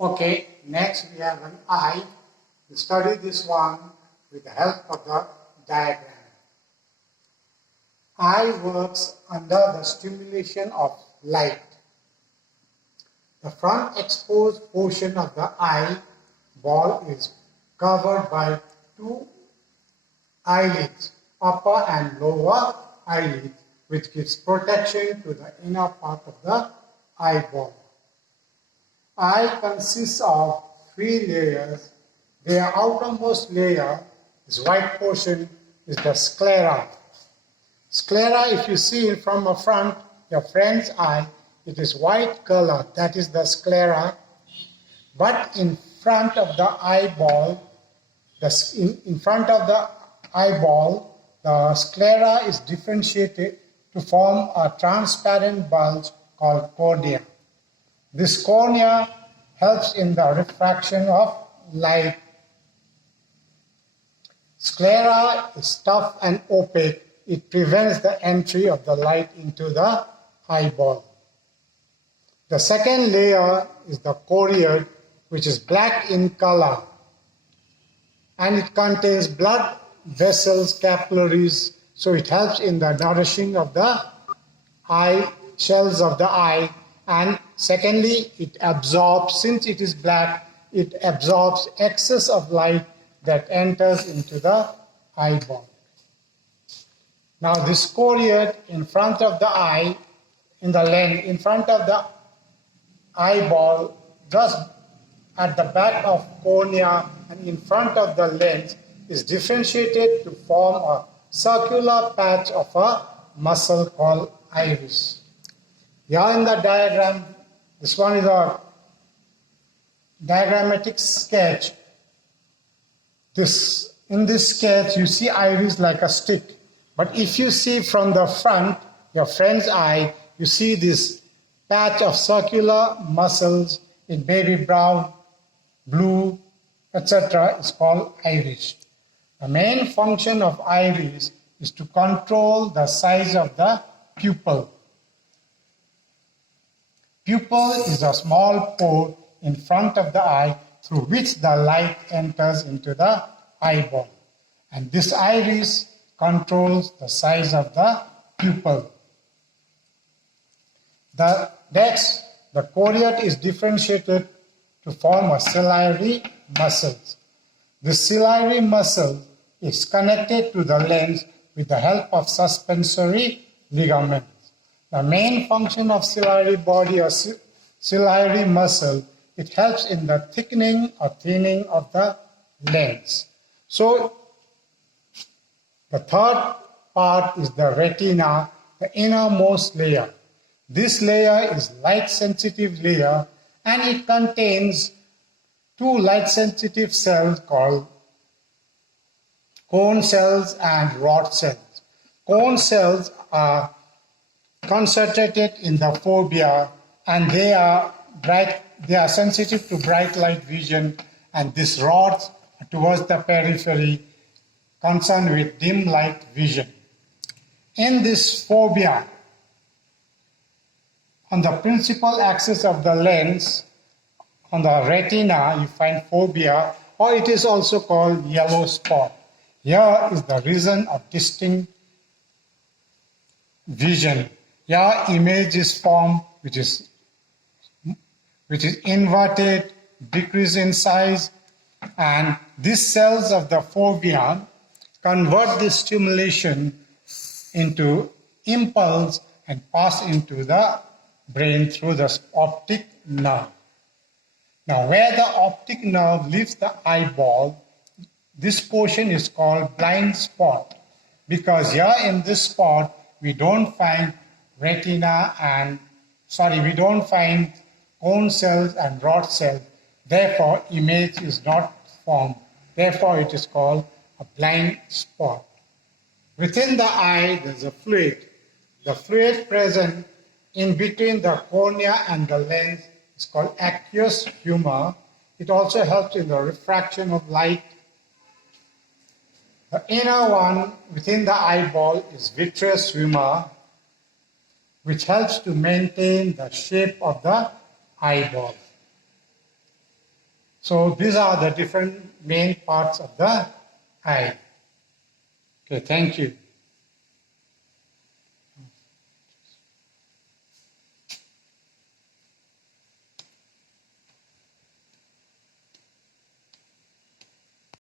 Okay, next we have an eye. We study this one with the help of the diagram. Eye works under the stimulation of light. The front exposed portion of the eye ball is covered by two eyelids, upper and lower eyelids, which gives protection to the inner part of the eyeball. Eye consists of three layers. Their outermost layer, this white portion, is the sclera. Sclera, if you see it from a front, your friend's eye, it is white color, that is the sclera. But in front of the eyeball, in front of the eyeball, the sclera is differentiated to form a transparent bulge called cornea. This cornea helps in the refraction of light. Sclera is tough and opaque. It prevents the entry of the light into the eyeball. The second layer is the choroid, which is black in color, and it contains blood vessels, capillaries, so it helps in the nourishing of the eye, cells of the eye. And secondly, it absorbs, since it is black, it absorbs excess of light that enters into the eyeball. Now this choroid in front of the eye, in the lens, in front of the eyeball, just at the back of cornea and in front of the lens, is differentiated to form a circular patch of a muscle called iris. Here in the diagram, this one is a diagrammatic sketch. In this sketch, you see iris like a stick. But if you see from the front, your friend's eye, you see this patch of circular muscles. It may be brown, blue, etc. It's called iris. The main function of iris is to control the size of the pupil. Pupil is a small pore in front of the eye through which the light enters into the eyeball. And this iris controls the size of the pupil. The choroid is differentiated to form a ciliary muscle. This ciliary muscle is connected to the lens with the help of suspensory ligaments. The main function of ciliary body or ciliary muscle, it helps in the thickening or thinning of the lens. So the third part is the retina, the innermost layer. This layer is light-sensitive layer, and it contains two light-sensitive cells called cone cells and rod cells. Cone cells are concentrated in the fovea, and they are sensitive to bright light vision, and these rods towards the periphery concerned with dim light vision. In this fovea, on the principal axis of the lens, on the retina, you find fovea, or it is also called yellow spot. Here is the region of distinct vision. Here image is formed, which is inverted, decrease in size, and these cells of the fovea convert this stimulation into impulse and pass into the brain through the optic nerve. Now, where the optic nerve leaves the eyeball, this portion is called blind spot, because here in this spot we don't find we don't find cone cells and rod cells. Therefore, image is not formed. Therefore, it is called a blind spot. Within the eye, there is a fluid. The fluid present in between the cornea and the lens is called aqueous humor. It also helps in the refraction of light. The inner one within the eyeball is vitreous humor, which helps to maintain the shape of the eyeball. So these are the different main parts of the eye. Okay, thank you.